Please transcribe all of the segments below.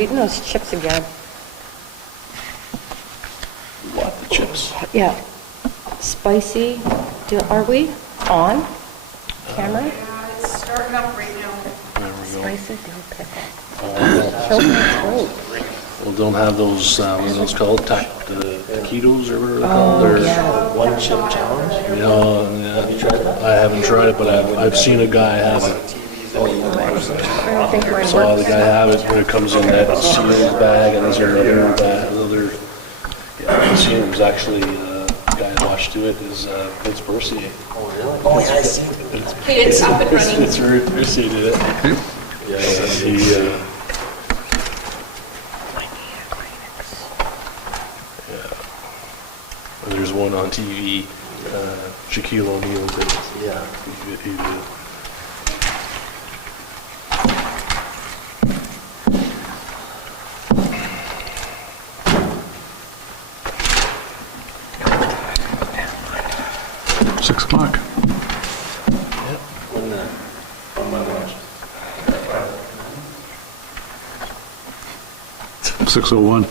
eating those chips again. What, the chips? Yeah. Spicy. Are we on camera? It's starting up right now. There we go. Spicy dill pickle. Oh, Choke my throat. well, don't have those, what are those called? Taquitos or whatever they're called? Oh, They're- yeah. One chip challenge? Yeah, Have you tried that? I haven't tried it, but I've seen a guy have it. I don't think mine Saw the works. guy have it where it comes in that sealed bag and there's another bag, another, yeah, I've seen it. There's actually a guy I watched do it is Vince Bercier. Oh, really? Oh, yeah, I see. Okay, it's up and running. It's Bercier did it. Yes. He, and there's one on TV, Shaquille O'Neal did it. Yeah. He did it. $6. When, on my watch. 6:01.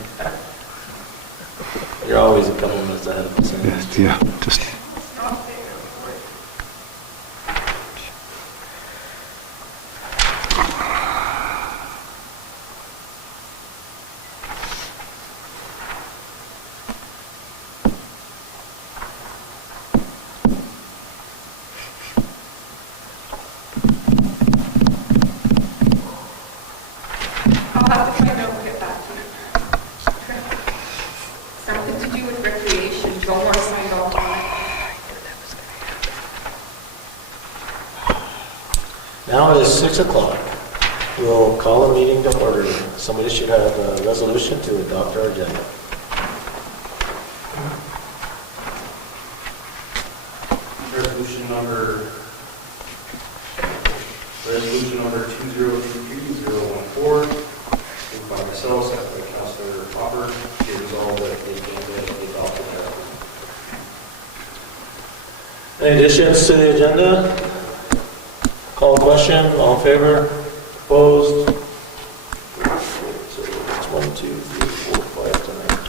You're always a couple minutes ahead of us. Yeah, just I'll have to find out and get back to you. Something to do with recreation. Joe Moore signed off on it. Now it is 6 o'clock. We'll call a meeting to order. Somebody should have a resolution to adopt our agenda. Resolution number 2023-014, moved by myself, seconded by Councilor Hopper, be resolved that the agenda be adopted as Any additions to the agenda? Call question, all in favor? Opposed? So it's 1, 2, 3, 4, 5 tonight.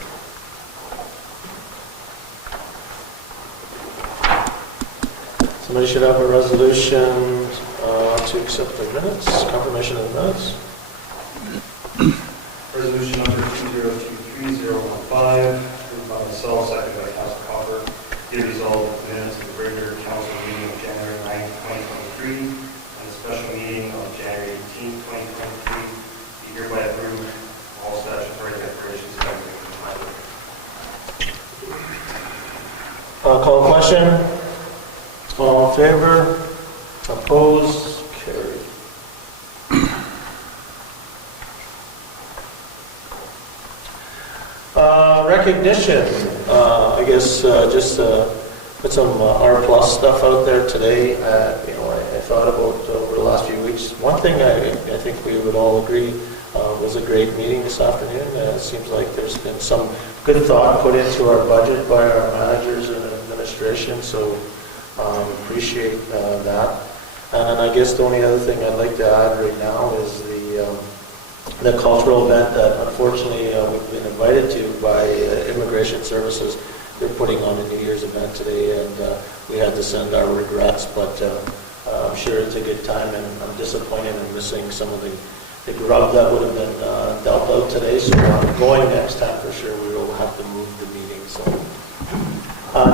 Somebody should have a resolution to accept the minutes, confirmation of the minutes. Resolution number 2023-015, moved by myself, seconded by Councilor Hopper, be resolved that the minutes of the regular council meeting of January 9, 2023, and the special meeting of January 18, 2023, be hereby approved. All statutory declarations have been completed. Call question. All in favor? Opposed? Carried. Recognition. I guess just put some R plus stuff out there today. I thought about over the last few weeks. One thing I think we would all agree was a great meeting this afternoon. It seems like there's been some good thought put into our budget by our managers and administration, so appreciate that. And then I guess the only other thing I'd like to add right now is the cultural event that unfortunately we've been invited to by Immigration Services. They're putting on a New Year's event today, and we had to send our regrets, but I'm sure it's a good time, and I'm disappointed in missing some of the grub that would have been dealt out today, so going next time for sure we will have to move the meeting. So,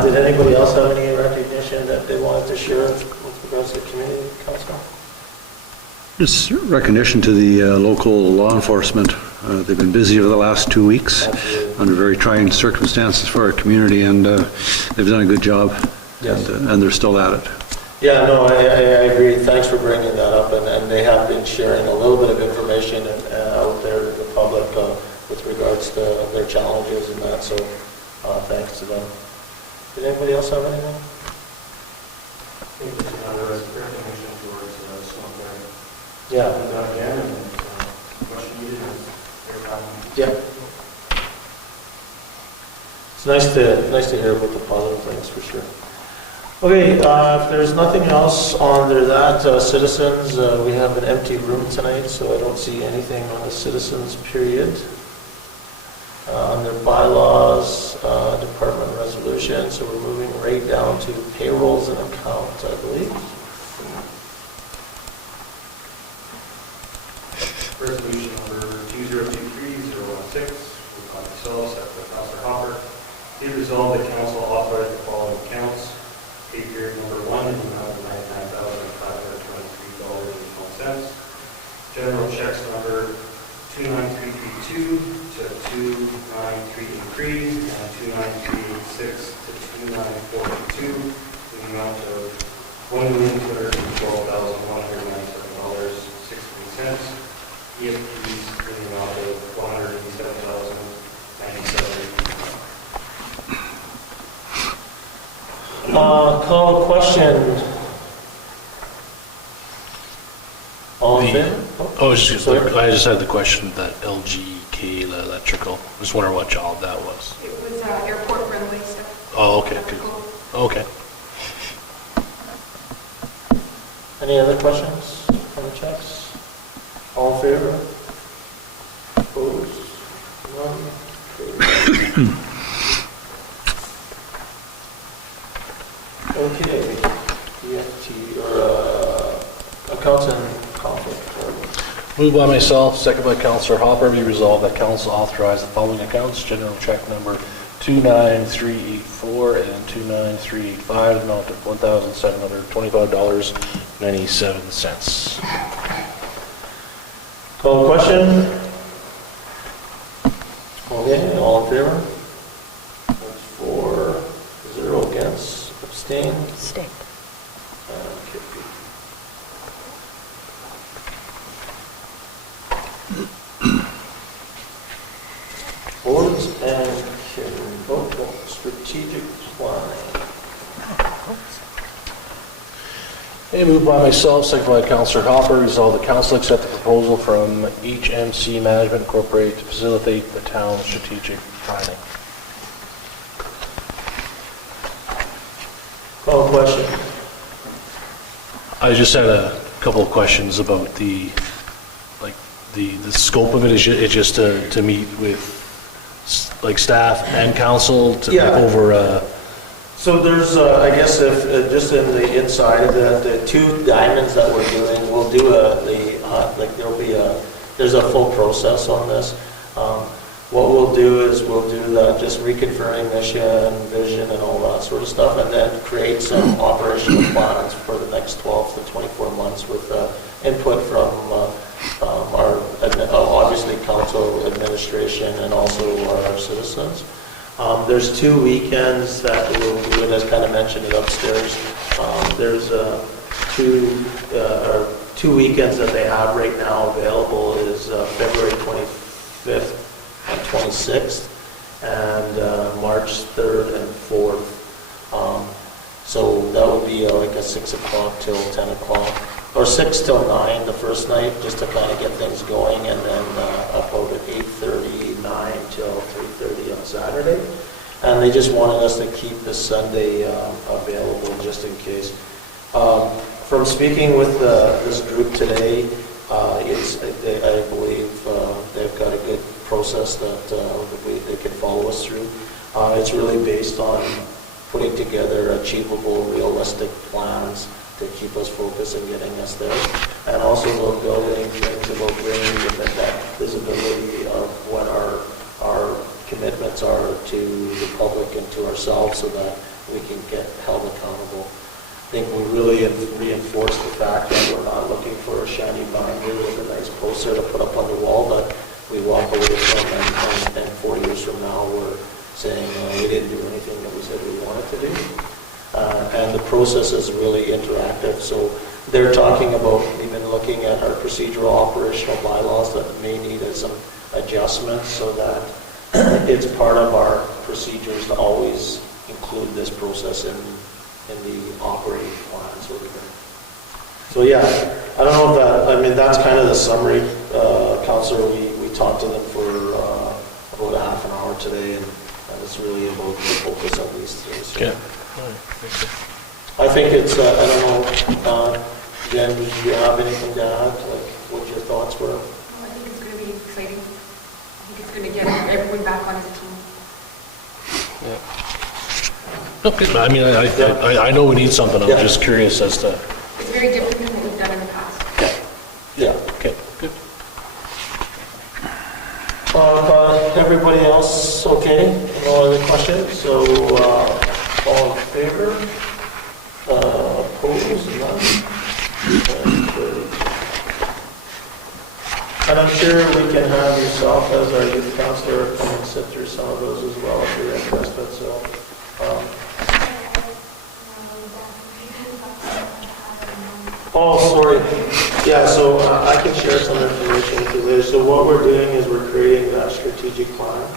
did anybody else have any recognition that they wanted to share with regards to the community council? just recognition to the local law enforcement. They've been busy over the last 2 weeks under very trying circumstances for our community, and they've done a good job. Yes. And they're still at it. Yeah, no, I agree. Thanks for bringing that up, and they have been sharing a little bit of information out there to the public with regards to their challenges and that, so thanks to them. Did anybody else have anything? I think there's another recognition towards Smoke Barn. Yeah. Done again, and much needed, and they're fine. Yeah. It's nice to hear about the positive things for sure. Okay, if there's nothing else under that, citizens, we have an empty room tonight, so I don't see anything on the citizens period. Under bylaws, department resolution, so we're moving right down to payrolls and accounts, I believe. Resolution number 2023-016, moved by myself, second by Councilor Hopper. Be it resolved that council authorize the following accounts. Pay period number 1 in the amount of $99,523.12. General checks number 29332 to 29383 and 29386 to 29422 in the amount of $1,212,197.16. EFTs in the amount of $187,097. Call a question. All in favor? Oh, I just had the question that LGK Electrical. Just wondering what job that was. It was airport runway stuff. Oh, okay, good. Okay. Any other questions on the checks? All in favor? Opposed? None? Carried. Okay, EFT, or accounts and conflict. Moved by myself, second by Councilor Hopper, be resolved that council authorize the following accounts. General check number 29384 and 29385, amount of $1,725.97. Call the question. Okay, all in favor? That's 4-0 against, abstain. Stay. Okay. Boards and strategic planning. Okay, moved by myself, second by Councilor Hopper, resolve the council accept the proposal from HMC Management Incorporated to facilitate the town's strategic planning. Call the question. I just had a couple of questions about the scope of it. Is it just to meet with staff and council to look Yeah. over? So there's, I guess, if just in the inside of the two diamonds that we're doing, we'll do there's a full process on this. What we'll do is we'll do just reconfirming mission, vision, and all that sort of stuff, and then create some operational plans for the next 12 to 24 months with input from our, obviously, council, administration, and also our citizens. There's 2 weekends that we'll do it, as kind of mentioned it upstairs. There's two weekends that they have right now available is February 25th and 26th, and March 3rd and 4th. So that will be like a 6 o'clock till 10 o'clock, or 6 till 9 the first night, just to kind of get things going, and then up out at 8:30, 9 till 3:30 on Saturday. And they just wanted us to keep this Sunday available just in case. From speaking with this group today, I believe they've got a good process that they can follow us through. It's really based on putting together achievable, realistic plans to keep us focused and getting us there. And also about building things, about bringing that visibility of what our commitments are to the public and to ourselves so that we can get held accountable. I think we really reinforce the fact that we're not looking for a shiny binder with a nice poster to put up on the wall that we walk away from, and 4 years from now we're saying we didn't do anything that we said we wanted to do. And the process is really interactive. So they're talking about even looking at our procedural operational bylaws that may need some adjustments so that it's part of our procedures to always include this process in the operating plan. So yeah, I don't know if that's kind of the summary. Councillor, we talked to them for about a half an hour today, and it's really about the focus of these things. Okay. I think it's, I don't know, Jen, do you have anything to add, like what your thoughts were? I think it's going to be exciting. I think it's going to get everyone back on his team. Okay, I mean, I know we need something, I'm just curious as to, It's very different than what we've done in the past. Yeah. okay, good. Everybody else okay? No other questions? So, all in favor? Opposed? None? And I'm sure we can have yourself as our youth counselor come and sit through some of those as well if you're interested, so. Oh, sorry. Yeah, so I can share some information with you later. So what we're doing is we're creating that strategic plan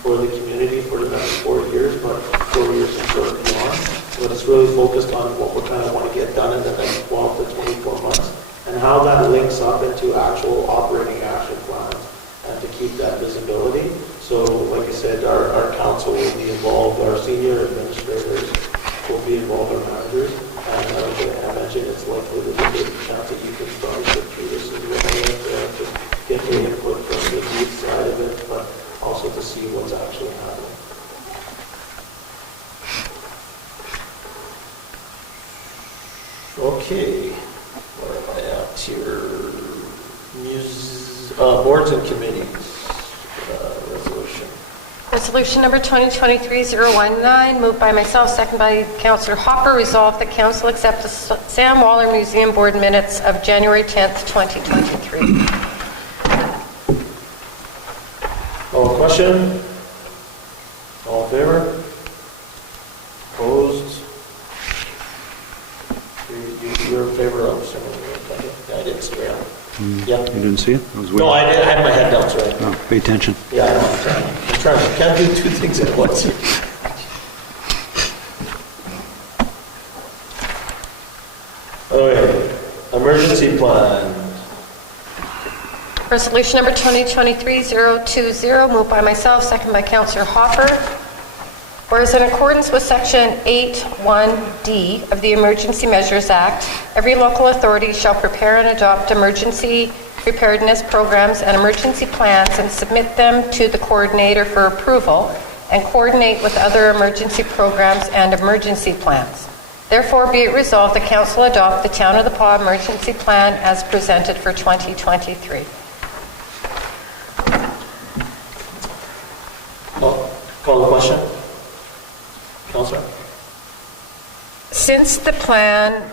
for the community for the next 4 years, but 4 years and sort of beyond. But it's really focused on what we kind of want to get done in the next 12 to 24 months and how that links up into actual operating action plans and to keep that visibility. So like I said, our council will be involved, our senior administrators will be involved, our managers. And I mentioned it's likely there's a good chance that you can probably sit through this as well to get the input from the youth side of it, but also to see what's actually happening. Okay, where am I at here? Boards and committees, resolution. Resolution number 2023-019, moved by myself, second by Councillor Hopper, resolved that council accept the Sam Waller Museum Board minutes of January 10th, 2023. All question? All in favor? Opposed? You're in favor of some of it? I didn't swear. Yeah. You didn't see it? I was No, I did. I had my head down, sorry. Oh, pay attention. Yeah, I know. I'm trying. I can't do two things at once. Okay. Emergency plan. Resolution number 2023-020, moved by myself, second by Councillor Hopper. Whereas in accordance with Section 8(1)D of the Emergency Measures Act, every local authority shall prepare and adopt emergency preparedness programs and emergency plans and submit them to the coordinator for approval and coordinate with other emergency programs and emergency plans. Therefore, be it resolved, the Council adopt the Town of the Paw Emergency Plan as presented for 2023. Call the question. Councillor? Since the plan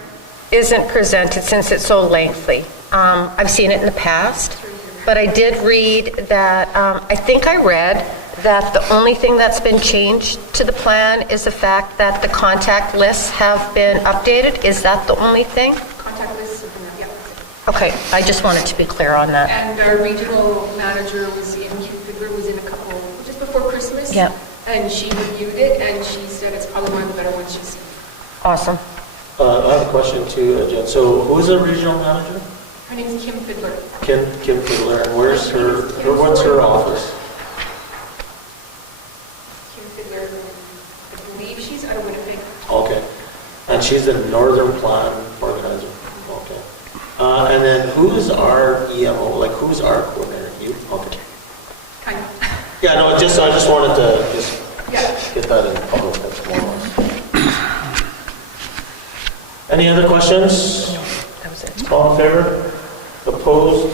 isn't presented, since it's so lengthy, I've seen it in the past, but I did read that, I think I read that the only thing that's been changed to the plan is the fact that the contact lists have been updated. Is that the only thing? Contact lists have been, yeah. Okay, I just wanted to be clear on that. And our regional manager was in, Q Figure was in a couple, just before Christmas. Yeah. And she reviewed it, and she said it's probably one of the better ones she's seen. Awesome. I have a question too, Jen. So who's the regional manager? Her name's Kim Fiddler. Kim Fiddler. And where's what's her office? Kim Fiddler, I believe she's out of Winnipeg. Okay. And she's the Northern Plan organizer. Okay. And then who's our EMO? Like who's our coordinator? You? Okay. Kind of. Yeah, no, I just wanted to just Yeah. get that in public. That's more or less. Any other questions? That was it. All in favor? Opposed?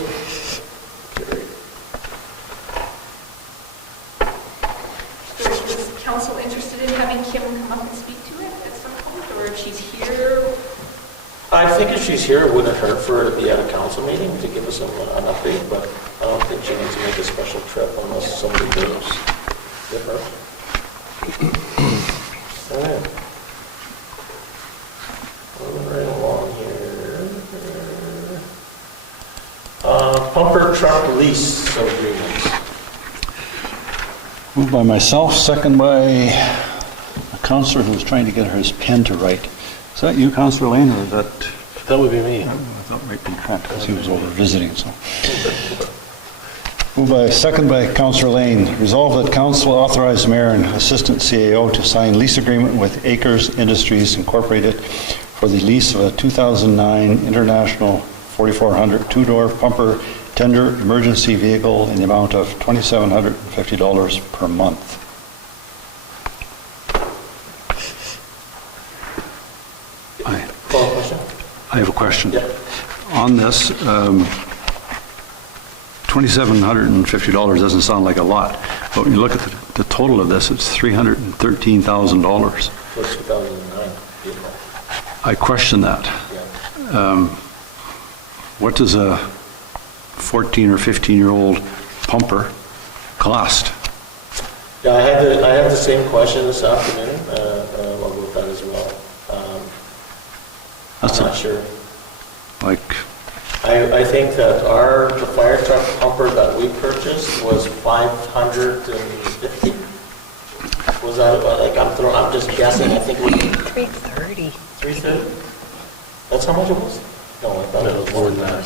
Carried. So is council interested in having Kim come up and speak to it at some point, or if she's here? I think if she's here, it wouldn't hurt for her to be at a council meeting to give us an update, but I don't think she needs to make a special trip unless somebody goes with her. All right. Moving right along here. Pumper truck lease agreement. Moved by myself, second by a councillor who was trying to get his pen to write. Is that you, Councillor Lane, or is that? That would be me. I thought it might be Trent, because he was over visiting, so. Second by Councillor Lane. Resolved that council authorize the mayor and assistant CAO to sign lease agreement with Acres Industries Incorporated for the lease of a 2009 International 4400 two-door pumper tender emergency vehicle in the amount of $2,750 per month. Call the question? I have a question. Yeah. On this, $2,750 doesn't sound like a lot, but when you look at the total of this, it's $313,000. For 2009 vehicle. I question that. Yeah. What does a 14 or 15-year-old pumper cost? Yeah, I had the same question this afternoon about that as well. That's I'm not sure. Like, I think that the fire truck pumper that we purchased was 550. Was that, I'm just guessing, I think it was 330. 330? That's how much it was? No, I thought it was more than that.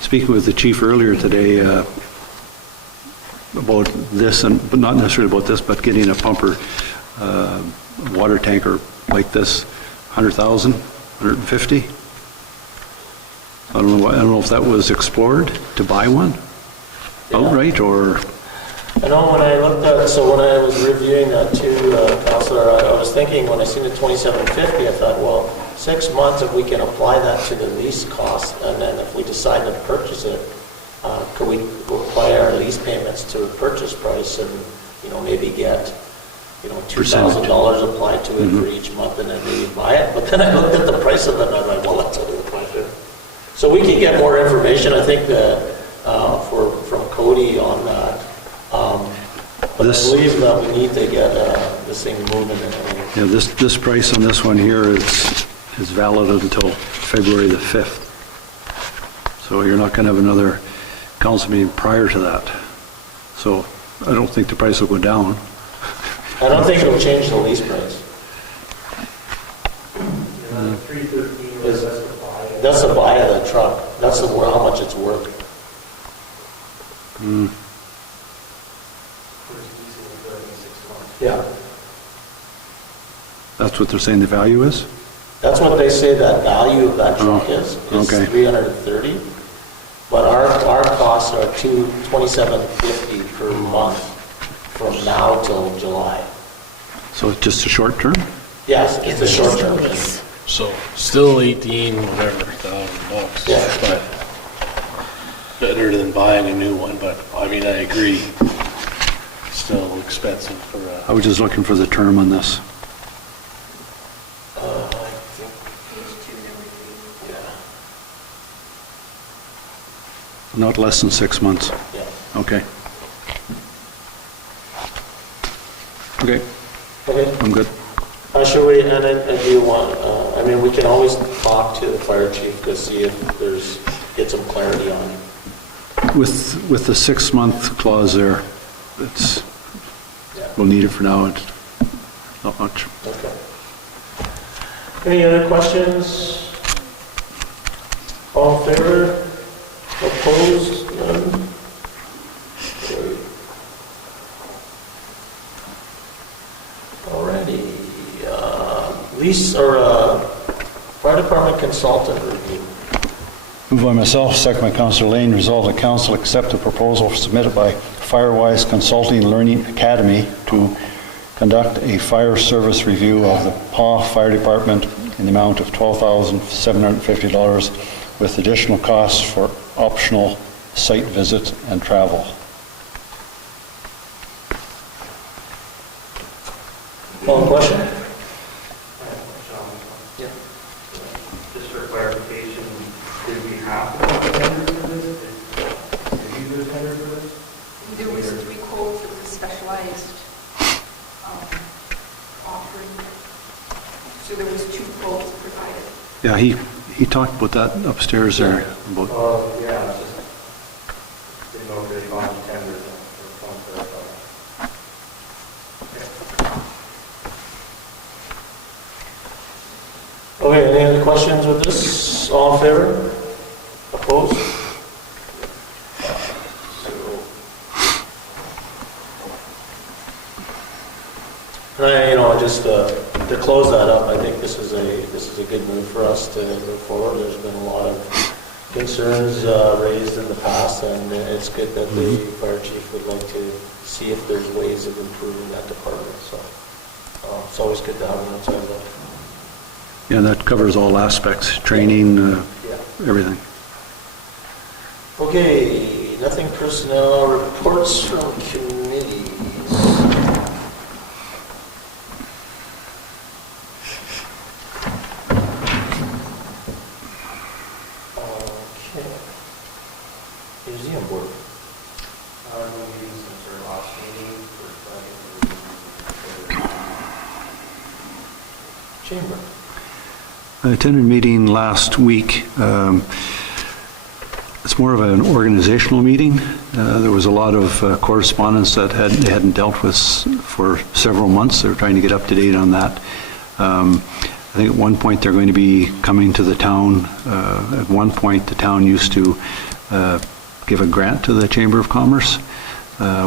speaking with the chief earlier today about this, but not necessarily about this, but getting a pumper water tanker like this, 100,000, 150. I don't know if that was explored to buy one outright, or I know when I looked at, so when I was reviewing that too, Councillor, I was thinking when I seen the 2750, I thought, well, 6 months, if we can apply that to the lease cost, and then if we decide to purchase it, could we apply our lease payments to the purchase price and, maybe get, $2,000 applied to it for each month and then maybe buy it? But then I looked at the price of it and I was like, well, that's a little question. So we can get more information, I think, that from Cody on that. But I believe that we need to get this thing moving. yeah, this price on this one here is valid until February the 5th. So you're not going to have another council meeting prior to that. So I don't think the price will go down. I don't think it'll change the lease price. 313 was, that's the buy. That's the buy of the truck. That's how much it's worth. Yeah. That's what they're saying the value is? That's what they say that value of that truck is okay. 330. But our costs are $227.50 per month from now till July. So it's just a short term? Yes, it's a short term. So still 18, whatever, $1,000 Yeah. but better than buying a new one, but I mean, I agree. Still expensive for I was just looking for the term on this. I think, Page 2, number 3. yeah, Not less than 6 months. yeah. Okay. Okay, Okay. I'm good. Should we, and I do want, we can always talk to the fire chief to see if get some clarity on it. With the 6-month clause there, we'll need it for now. It's not much. Okay. Any other questions? All in favor? Opposed? None? Carried. Alrighty. Lease or fire department consultant review. Moved by myself, second by Councillor Lane, resolve that council accept the proposal submitted by Firewise Consulting Learning Academy to conduct a fire service review of the PAW Fire Department in the amount of $12,750 with additional costs for optional site visits and travel. Call the question? Just for clarification, did we have to have a tender for this? Did you do a tender for this? There was 3 quotes with the specialized offering. So there was 2 quotes provided. Yeah, he talked about that upstairs there. About, Yeah, it's just, didn't know if they gone to tender or something. Okay, any other questions with this? All in favor? Opposed? Just to close that up, I think this is a good move for us to move forward. There's been a lot of concerns raised in the past, and it's good that the fire chief would like to see if there's ways of improving that department. So it's always good to have an outside look. Yeah, that covers all aspects, training, everything. Okay, nothing personnel, reports from committees. Okay. Museum board. No meetings since our last meeting. Chamber. I attended a meeting last week. It's more of an organizational meeting. There was a lot of correspondence that they hadn't dealt with for several months. They were trying to get up to date on that. I think at one point they're going to be coming to the town. At one point the town used to give a grant to the Chamber of Commerce,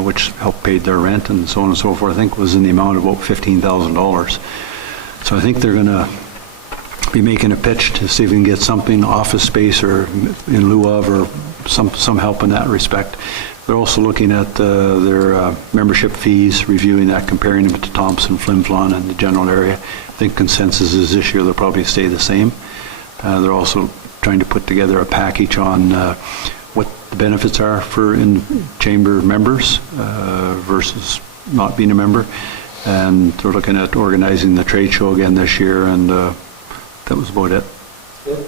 which helped pay their rent and so on and so forth. I think it was in the amount of about $15,000. So I think they're going to be making a pitch to see if we can get something, office space or in lieu of, or some help in that respect. They're also looking at their membership fees, reviewing that, comparing them to Thompson, Flin Flon, and the general area. I think consensus is this year they'll probably stay the same. They're also trying to put together a package on what the benefits are for in-chamber members versus not being a member. And they're looking at organizing the trade show again this year, and that was about it. Good.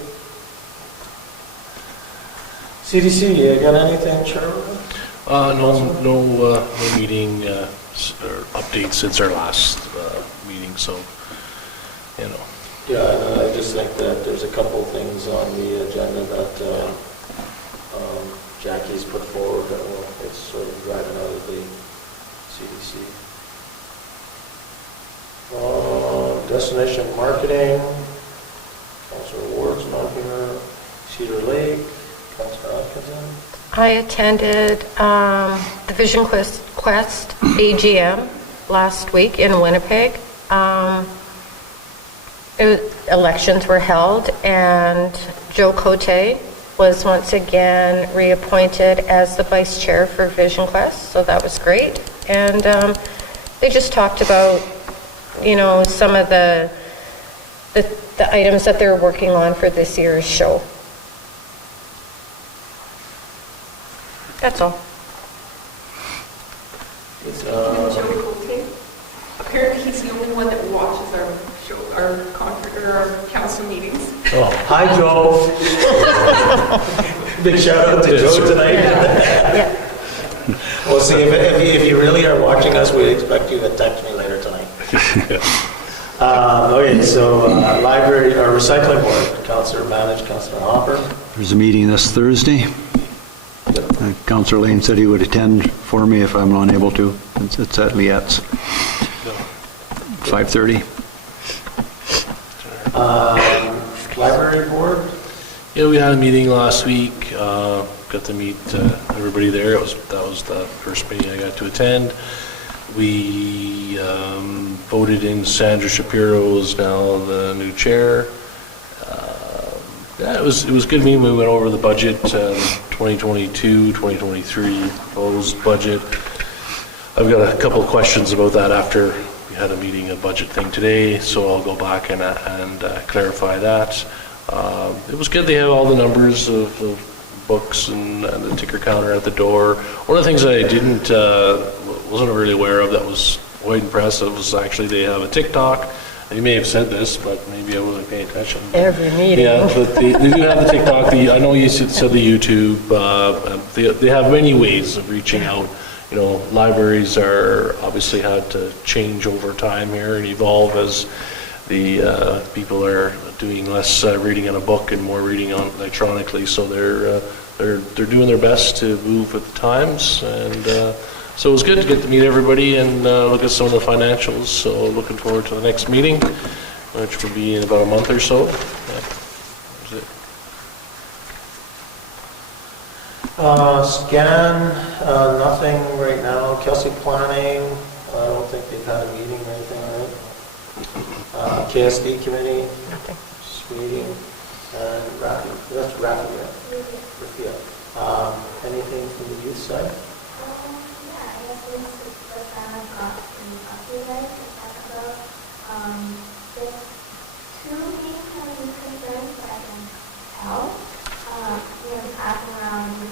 CDC, you got anything, Charlie? No meeting or updates since our last meeting, so, Yeah, and I just think that there's a couple of things on the agenda that Jackie's put forward that it's sort of driving out of the CDC. Destination marketing, Councilor Ward's not here. Cedar Lake, Councilor Atkinson. I attended the Vision Quest AGM last week in Winnipeg. Elections were held, and Joe Cote was once again reappointed as the vice chair for Vision Quest, so that was great. And they just talked about, some of the items that they're working on for this year's show. That's all. Joe Cote, apparently he's the only one that watches our show, our council meetings. Oh, hi, Joe. Big shout out to Joe tonight. Yeah. Well, see, if you really are watching us, we expect you to text me later tonight. Okay, so library or recycling board, Councilor Manage, Councilor Hopper. There's a meeting this Thursday. Councillor Lane said he would attend for me if I'm unable to. It's at Liette's. 5:30. Library board. Yeah, we had a meeting last week. Got to meet everybody there. That was the first meeting I got to attend. We voted in Sandra Shapiro is now the new chair. Yeah, it was a good meeting. We went over the budget, 2022, 2023 proposed budget. I've got a couple of questions about that after we had a meeting, a budget thing today, so I'll go back and clarify that. It was good. They have all the numbers of books and the ticker counter at the door. One of the things that I wasn't really aware of that was quite impressive was actually they have a TikTok. You may have said this, but maybe I wasn't paying attention. Every meeting. Yeah, but they do have the TikTok. I know you said the YouTube. They have many ways of reaching out. Libraries are obviously had to change over time here and evolve as the people are doing less reading in a book and more reading on electronically. So they're doing their best to move with the times, and so it was good to get to meet everybody and look at some of the financials. So looking forward to the next meeting, which will be in about a month or so. Yeah, that's it. Scan, nothing right now. Kelsey Planning, I don't think they've had a meeting or anything, right? KSD committee, Nothing. just meeting, and Rafi, that's Rafi, yeah? Rafia. Anything from the youth side? Yeah, I guess this is the first time I've got an update to talk about. There's two main kind of concerns that I can tell. Passing around the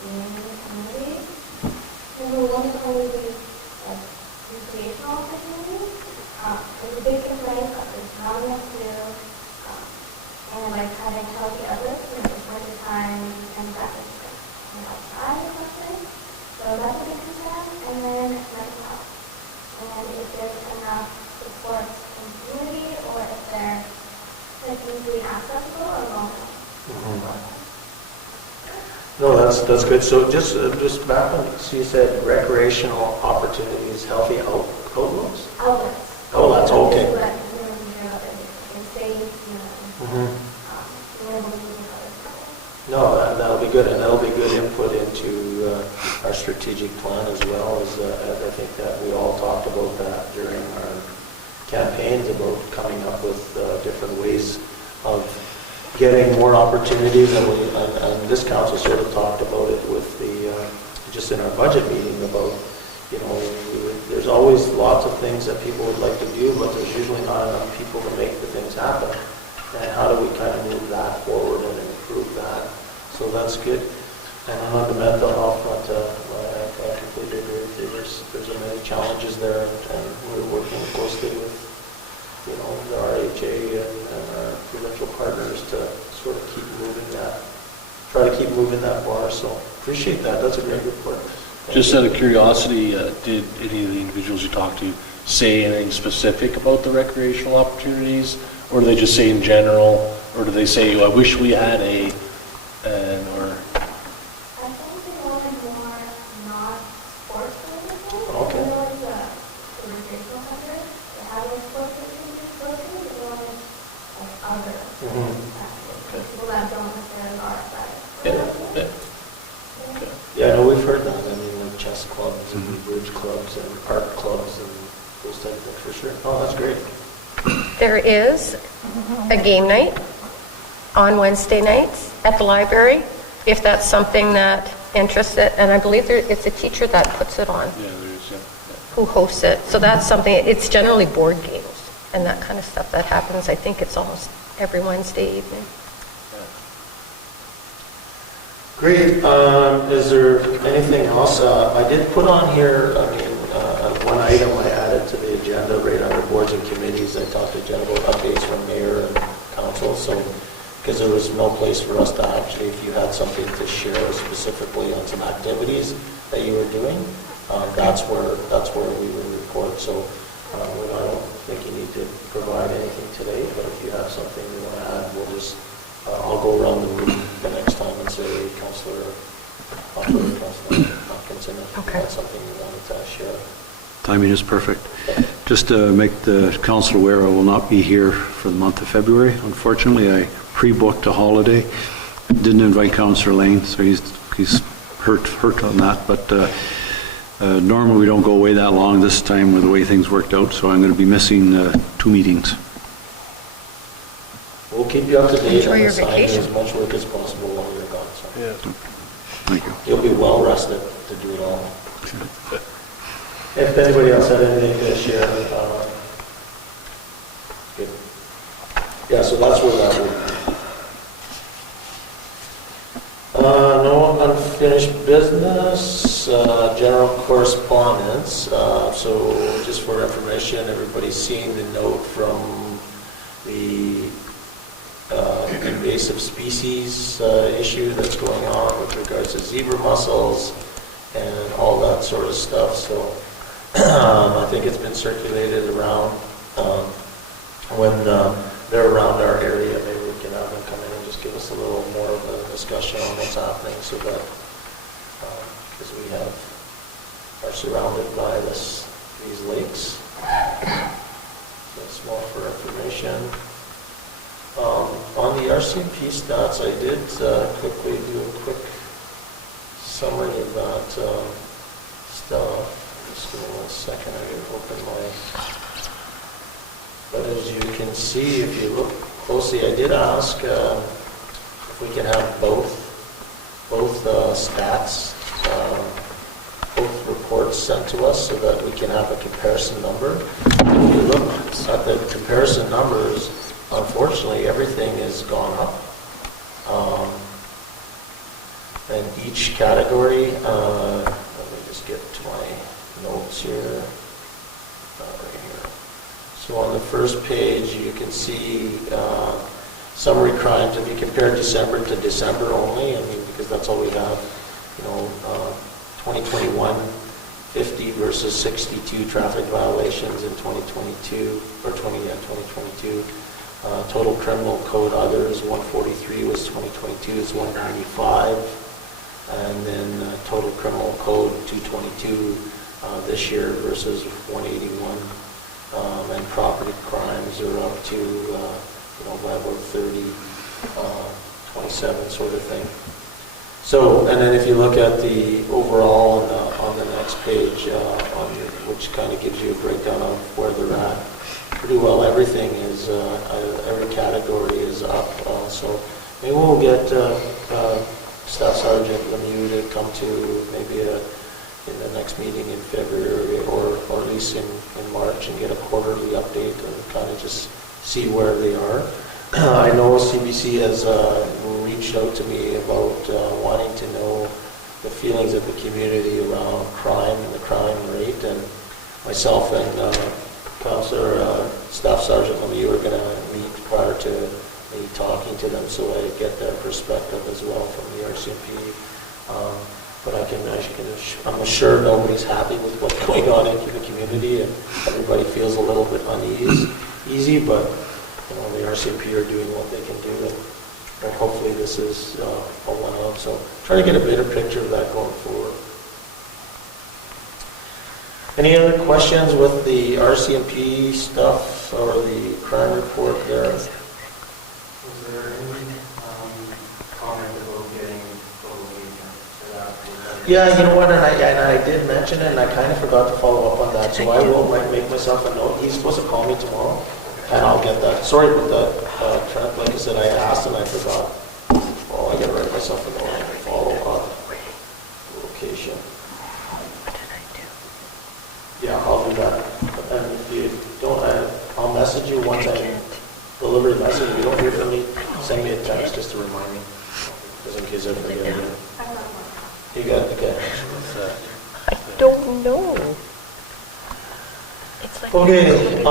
community. Number one is going to be like recreational opportunities. There's a big complaint of there's not enough to do, and like having healthy outlets in the winter time and practice outside or something. So that's a big concern. And then mental health. And if there's enough support in the community or if they're like easily accessible or long enough. No, that's good. So just back on, so you said recreational opportunities, healthy outlooks? Outlets. Oh, that's okay. So that community care of it and safe, being able to use other stuff. No, that'll be good, and that'll be good input into our strategic plan as well. As I think that we all talked about that during our campaigns about coming up with different ways of getting more opportunities, and this council sort of talked about it with the just in our budget meeting about, there's always lots of things that people would like to do, but there's usually not enough people to make the things happen. And how do we kind of move that forward and improve that? So that's good. And on the mental health front, I completely agree with you. There's many challenges there, and we're working closely with the RHA and our provincial partners to sort of keep moving that, try to keep moving that bar. So appreciate that. That's a great report. Just out of curiosity, did any of the individuals you talked to say anything specific about the recreational opportunities, or do they just say in general, or do they say, I wish we had a, or? I think they wanted more not sports related. Okay. They wanted the recreational center. They had no sports related programs. They wanted like other activities. People that don't necessarily are athletic. Yeah, no, we've heard that. I mean, like chess clubs and bridge clubs and park clubs and those type of things for sure. Oh, that's great. There is a game night on Wednesday nights at the library, if that's something that interests it. And I believe it's a teacher that puts it on, Yeah, there is, yeah. who hosts it. So that's something, it's generally board games and that kind of stuff that happens. I think it's almost every Wednesday evening. Great. Is there anything else? I did put on here, one item I added to the agenda right under boards and committees. I talked to Jen about updates from mayor and council. So, because there was no place for us to actually, if you had something to share specifically on some activities that you were doing, that's where we would report. So, I don't think you need to provide anything today, but if you have something you want to add, we'll just, I'll go around the room the next time and say, Councillor Hopkinson, if you had something you wanted to share. Timing is perfect. Just to make the council aware, I will not be here for the month of February. Unfortunately, I pre-booked a holiday. Didn't invite Councillor Lane, so he's hurt on that. But normally we don't go away that long this time with the way things worked out, so I'm going to be missing 2 meetings. We'll keep you up to date Enjoy on your the sign, vacation. as much work as possible while you're gone. So. Yeah. Thank you. You'll be well rested to do it all. If anybody else had anything to share, good. Yeah, so that's where that would be. No unfinished business, general correspondence. So just for information, everybody's seen the note from the invasive species issue that's going on with regards to zebra mussels and all that sort of stuff. So I think it's been circulated around. When they're around our area, maybe we can have them come in and just give us a little more of a discussion on what's happening, so that because we are surrounded by these lakes. So it's more for information. On the RCMP stats, I did quickly do a quick summary of that stuff. Just give me 1 second, I gotta open my But as you can see, if you look closely, I did ask if we can have both stats, both reports sent to us so that we can have a comparison number. If you look at the comparison numbers, unfortunately, everything has gone up. And each category, let me just get to my notes here. Right here. So on the first page, you can see summary crime to be compared December to December only. I mean, because that's all we have. 2021, 50 versus 62 traffic violations in 2022, or 2022. Total criminal code others, 143 was 2022, is 195. And then total criminal code 222 this year versus 181. And property crimes are up to, by about 30, 27 sort of thing. So, and then if you look at the overall on the next page, which kind of gives you a breakdown of where they're at, pretty well everything is, every category is up. So maybe we'll get Staff Sergeant Lemieux to come to maybe in the next meeting in February or at least in March and get a quarterly update and kind of just see where they are. I know CBC has reached out to me about wanting to know the feelings of the community around crime and the crime rate, and myself and Staff Sergeant Lemieux are going to meet prior to me talking to them so I get their perspective as well from the RCMP. But I'm sure nobody's happy with what's going on in the community, and everybody feels a little bit uneasy, but the RCMP are doing what they can do, and hopefully this is a one-off. So try to get a better picture of that going forward. Any other questions with the RCMP stuff or the crime report there? Was there any comment about getting total weekend for that? Yeah, you know what, and I did mention it, and I kind of forgot to follow up on that, so I will make myself a note. He's supposed to call me tomorrow, and I'll get that. Sorry about that, Trent. Like I said, I asked and I forgot. Oh, I got to write myself a note and follow up. Location. Yeah, I'll do that. And if you don't, I'll message you once I deliver the message. If you don't hear from me, send me a text just to remind me, just in case I forget again. You got it, okay. I don't know. It's like Okay,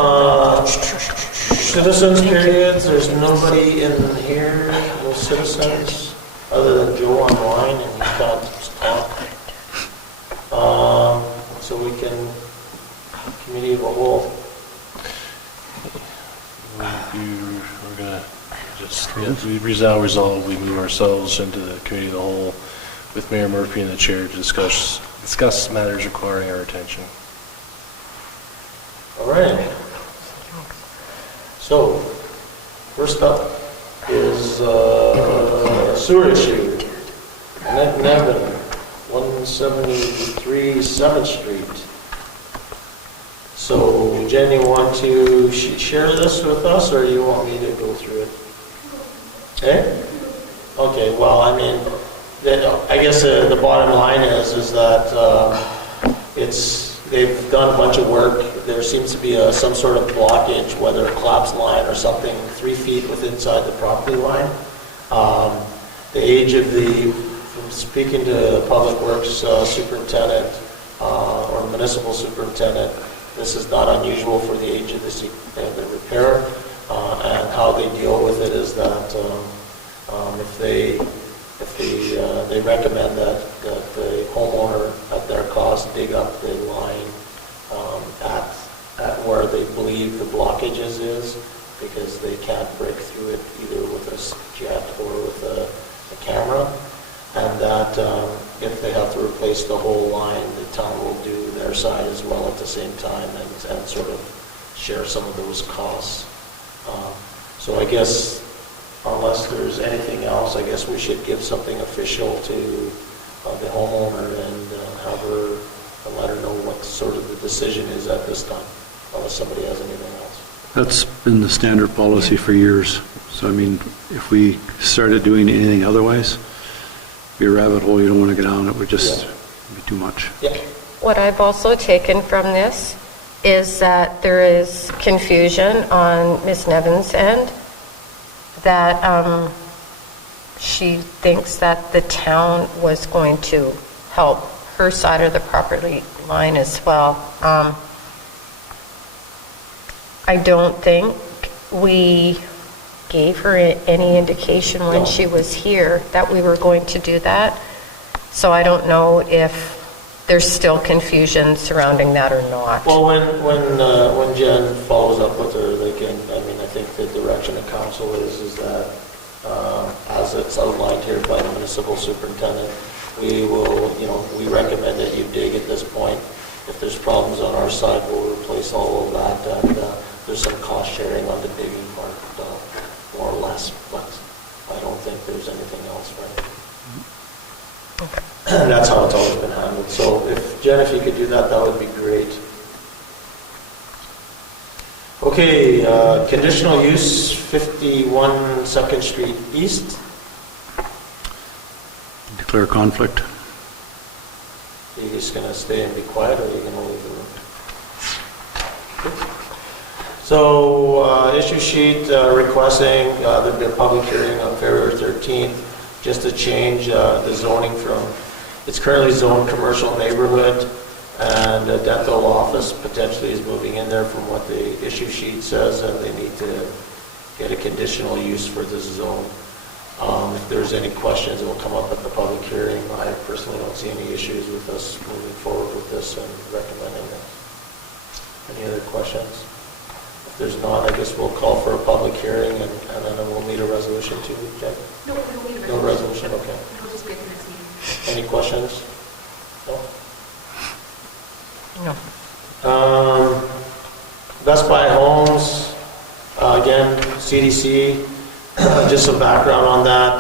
citizens periods, there's nobody in here, no citizens, other than Joe online, and he can't talk. So we can, committee of a whole. We're going to just, we now resolve, we move ourselves into the committee of the whole with Mayor Murphy and the chair to discuss matters requiring our attention. All right. So, first up is sewer issue. Annette Nevin, 173 7th Street. So, Jen, you want to share this with us, or you want me to go through it? Eh? Okay, well, I mean, I guess the bottom line is that they've done a bunch of work. There seems to be some sort of blockage, whether a collapsed line or something, 3 feet within inside the property line. The age of from speaking to the Public Works superintendent or municipal superintendent, this is not unusual for the age of the repair. And how they deal with it is that if they recommend that the homeowner at their cost dig up the line at where they believe the blockages is, because they can't break through it either with a jet or with a camera, and that if they have to replace the whole line, the town will do their side as well at the same time and sort of share some of those costs. So I guess, unless there's anything else, I guess we should give something official to the homeowner and have her, let her know what sort of the decision is at this time, unless somebody has anything else. That's been the standard policy for years. So, I mean, if we started doing anything otherwise, be a rabbit hole you don't want to get down. It would just be too much. Yeah. What I've also taken from this is that there is confusion on Ms. Nevin's end, that she thinks that the town was going to help her side of the property line as well. I don't think we gave her any indication when No. she was here that we were going to do that. So I don't know if there's still confusion surrounding that or not. Well, when Jen follows up with her, they can, I mean, I think the direction of council is that, as it's outlined here by the municipal superintendent, we will, we recommend that you dig at this point. If there's problems on our side, we'll replace all of that, and there's some cost sharing on the digging part, more or less, but I don't think there's anything else, right? And that's how it's always been handled. So if, Jen, if you could do that, that would be great. Okay, conditional use, 51 Second Street East. Declare conflict. Are you just going to stay and be quiet, or are you going to leave the room? Okay. So, issue sheet requesting there'll be a public hearing on February 13th, just to change the zoning from, it's currently zoned commercial neighborhood, and a dental office potentially is moving in there from what the issue sheet says, and they need to get a conditional use for this zone. If there's any questions, it will come up at the public hearing. I personally don't see any issues with us moving forward with this and recommending it. Any other questions? If there's not, I guess we'll call for a public hearing, and then we'll need a resolution too, Jen? No, we don't need a resolution. No resolution, okay. It'll just be at the next meeting. Any questions? No? No. Best Buy Homes, again, CDC, just some background on that.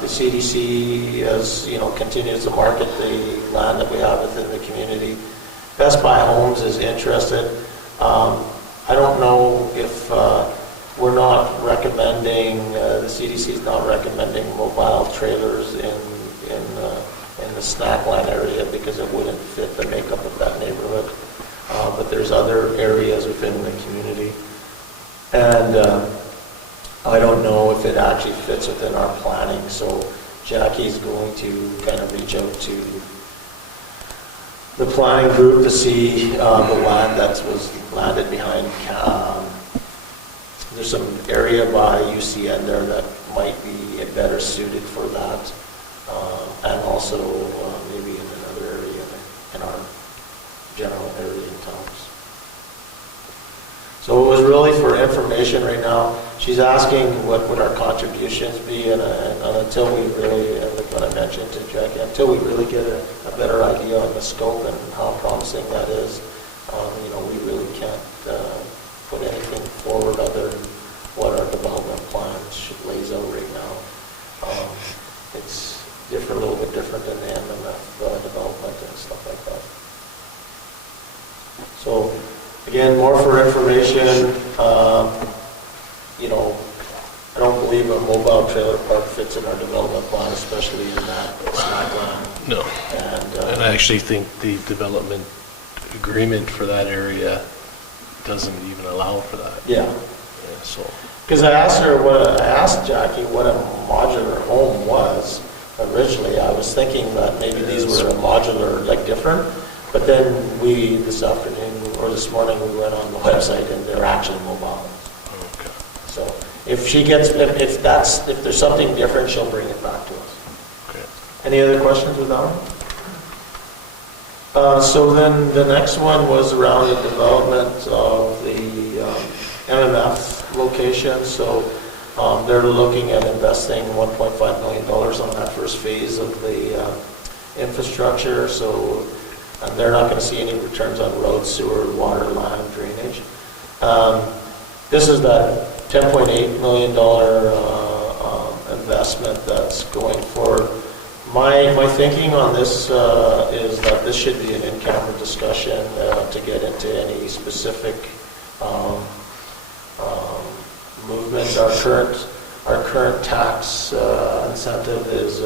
The CDC has, continues to market the land that we have within the community. Best Buy Homes is interested. I don't know if we're not recommending, the CDC is not recommending mobile trailers in the Snackland area because it wouldn't fit the makeup of that neighborhood. But there's other areas within the community. And I don't know if it actually fits within our planning. So Jackie's going to kind of reach out to the planning group to see the land that was landed behind. There's some area by UCN there that might be better suited for that. And also maybe in another area in our general area in towns. So it was really for information right now. She's asking what would our contributions be, and until we really, like what I mentioned to Jackie, until we really get a better idea on the scope and how promising that is, we really can't put anything forward other than what our development plan lays out right now. It's a little bit different than the MMF development and stuff like that. So, again, more for information. I don't believe a mobile trailer park fits in our development plan, especially in that snack land. No. And I actually think the development agreement for that area doesn't even allow for that. yeah. Yeah, so, Because I asked Jackie what a modular home was originally. I was thinking that maybe these were a modular, like different, but then this afternoon or this morning we went on the website and they're actually mobile. okay. So if if there's something different, she'll bring it back to us. Okay. Any other questions with that one? So then the next one was around the development of the MMF location. So they're looking at investing $1.5 million on that first phase of the infrastructure. So they're not going to see any returns on road, sewer, water, land, drainage. This is that $10.8 million investment that's going forward. My thinking on this is that this should be an in-camera discussion to get into any specific movement. Our current tax incentive is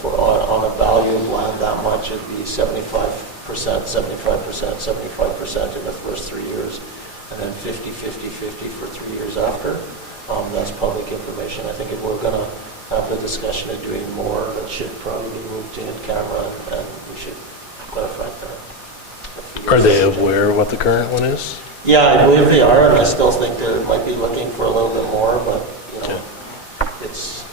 for on a value of land that much, it'd be 75%, 75% in the first 3 years, and then 50, 50, 50 for 3 years after. That's public information. I think if we're going to have the discussion of doing more, that should probably be moved to in camera, and we should clarify that. Are they aware of what the current one is? Yeah, I believe they are, and I still think they might be looking for a little bit more, but, it's...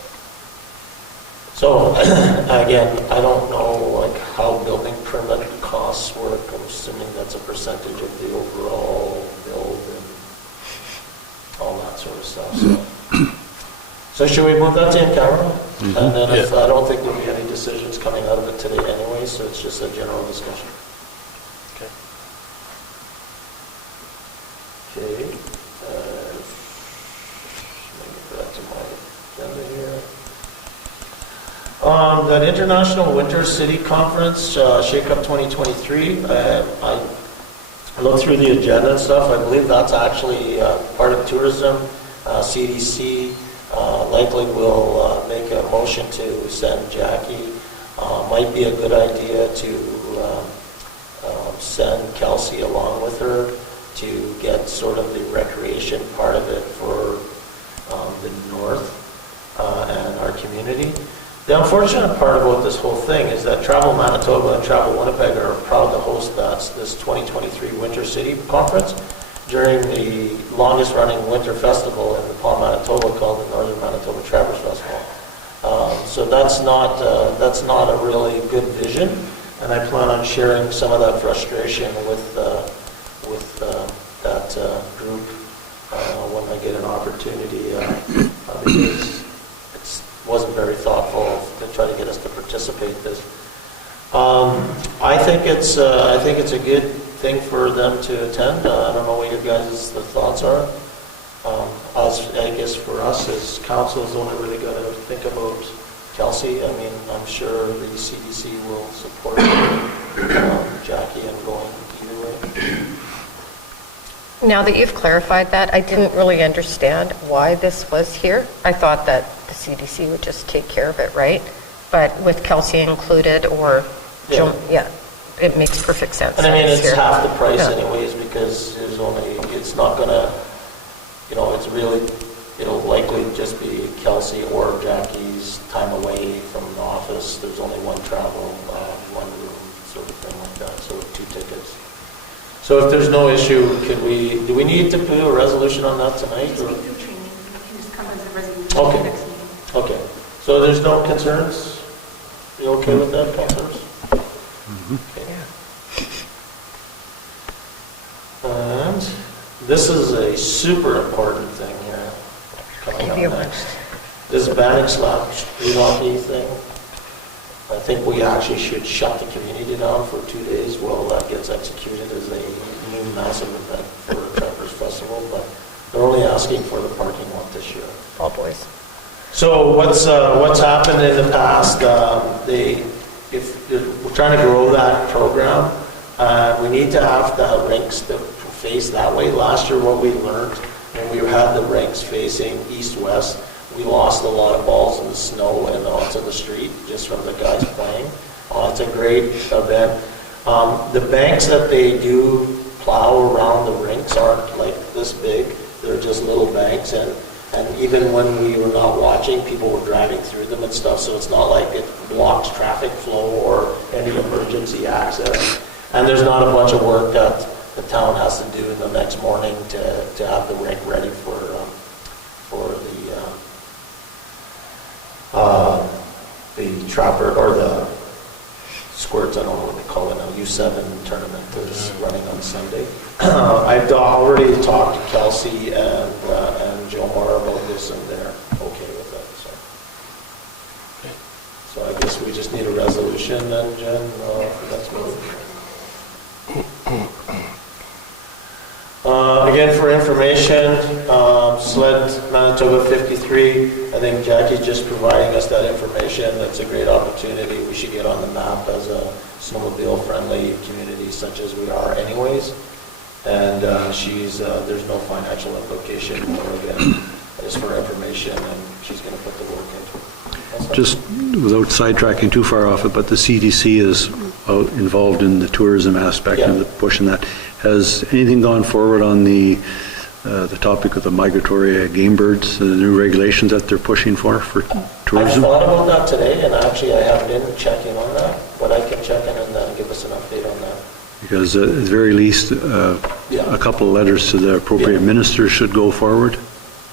So, again, I don't know, how building permit costs work. I'm assuming that's a percentage of the overall build and all that sort of stuff, So should we move that to in camera? And then I don't think there'll be any decisions coming out of it today anyway, so it's just a general discussion. Okay. Okay, let me go back to my agenda here. That International Winter City Conference, Shake Up 2023, I looked through the agenda and stuff. I believe that's actually part of tourism. CDC likely will make a motion to send Jackie. Might be a good idea to send Kelsey along with her to get sort of the recreation part of it for the north and our community. The unfortunate part about this whole thing is that Travel Manitoba and Travel Winnipeg are proud to host this 2023 Winter City Conference during the longest running winter festival in the Palm, Manitoba, called the Northern Manitoba Trappers Festival. So that's not a really good vision, and I plan on sharing some of that frustration with that group when I get an opportunity, because it wasn't very thoughtful to try to get us to participate in this. I think it's a good thing for them to attend. I don't know what your guys' thoughts are. I guess for us as council is only really going to think about Kelsey. I mean, I'm sure the CDC will support Jackie and going either way. Now that you've clarified that, I didn't really understand why this was here. I thought that the CDC would just take care of it, right? But with Kelsey included or Joan, it makes perfect sense. And I mean, it's here. half the price anyways, because it's not gonna, it's really, it'll likely just be Kelsey or Jackie's time away from the office. There's only one travel, one room, sort of thing like that, so 2 tickets. So if there's no issue, do we need to do a resolution on that tonight? Just Or? do training, you can just come as a resolution Okay. next meeting. Okay, so there's no concerns? You okay with that, councilors? Okay. And this is a super important thing here coming up next. This Bannock's Lodge relocate thing. I think we actually should shut the community down for 2 days while that gets executed as a new massive event for Trappers Festival, but they're only asking for the parking lot this year. All boys. So what's happened in the past? If we're trying to grow that program, we need to have the rinks to face that way. Last year, what we learned when we had the rinks facing east-west, we lost a lot of balls in the snow and onto the street just from the guys playing. It's a great event. The banks that they do plow around the rinks aren't like this big. They're just little banks, and even when we were not watching, people were driving through them and stuff, so it's not like it blocks traffic flow or any emergency access. And there's not a bunch of work that the town has to do in the next morning to have the rink ready for the trapper or the squirts, I don't know what they call it now, U7 tournament is running on Sunday. I've already talked to Kelsey and Joe Moore about this, and they're okay with it. So I guess we just need a resolution then, Jen, for next meeting. Again, for information, SLED Manitoba 53, I think Jackie's just providing us that information. That's a great opportunity. We should get on the map as a snowmobile-friendly community such as we are anyways. And there's no financial implication, more again, just for information, and she's going to put the work into it. That's all. Just without sidetracking too far off it, but the CDC is involved in the tourism aspect and Yeah. the pushing that. Has anything gone forward on the topic of the migratory game birds, the new regulations that they're pushing for I tourism? thought about that today, and actually I haven't been checking on that, but I can check in and give us an update on that. Because at the very least, Yeah. a couple of letters to the appropriate Yeah. minister should go forward.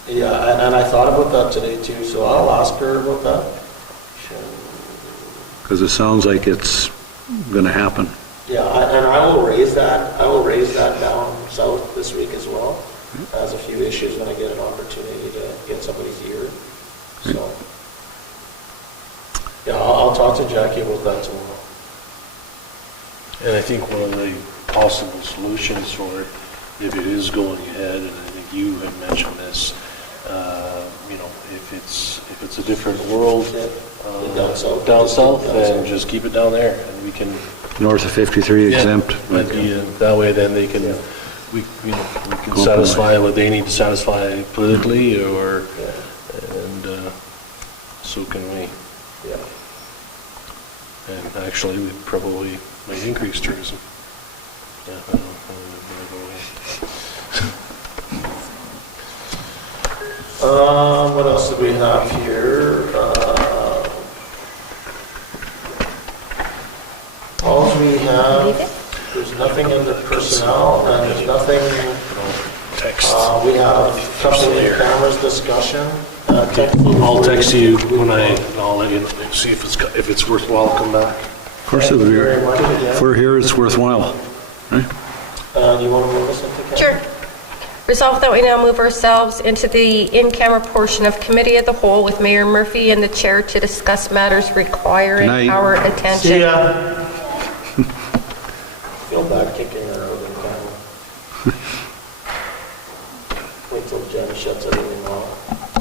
Yeah, and I thought about that today too, so I'll ask her about that. Because it sounds like it's going to happen. Yeah, and I will raise that down south this week as well, as a few issues when I get an opportunity to get somebody here. So, yeah, I'll talk to Jackie about that tomorrow. And I think one of the possible solutions for it, if it is going ahead, and I think you had mentioned this, you know, if it's a different world Yeah, down south. down south, Down then south. just keep it down there, and we can. North of 53 exempt. That'd be, that way then they can, Yeah. we can Compromise. satisfy what they need to satisfy politically, or, Yeah, and so can we. yeah. And actually, we probably might increase tourism. Yeah, I don't know. What else do we have here? All we have, there's nothing in the personnel, and there's nothing, Text. we have a couple of cameras discussion. I'll text you when I'll let you know, see if it's worthwhile to come back. Of course, Thank you very much if again. we're here, it's worthwhile. Right? Do you want to move us into camera? Sure. Resolved that we now move ourselves into the in-camera portion of Committee of the Whole with Mayor Murphy and the Chair to discuss matters requiring Good night. our attention. See ya. Feel bad kicking her out in camera. Wait till Jen shuts everything off.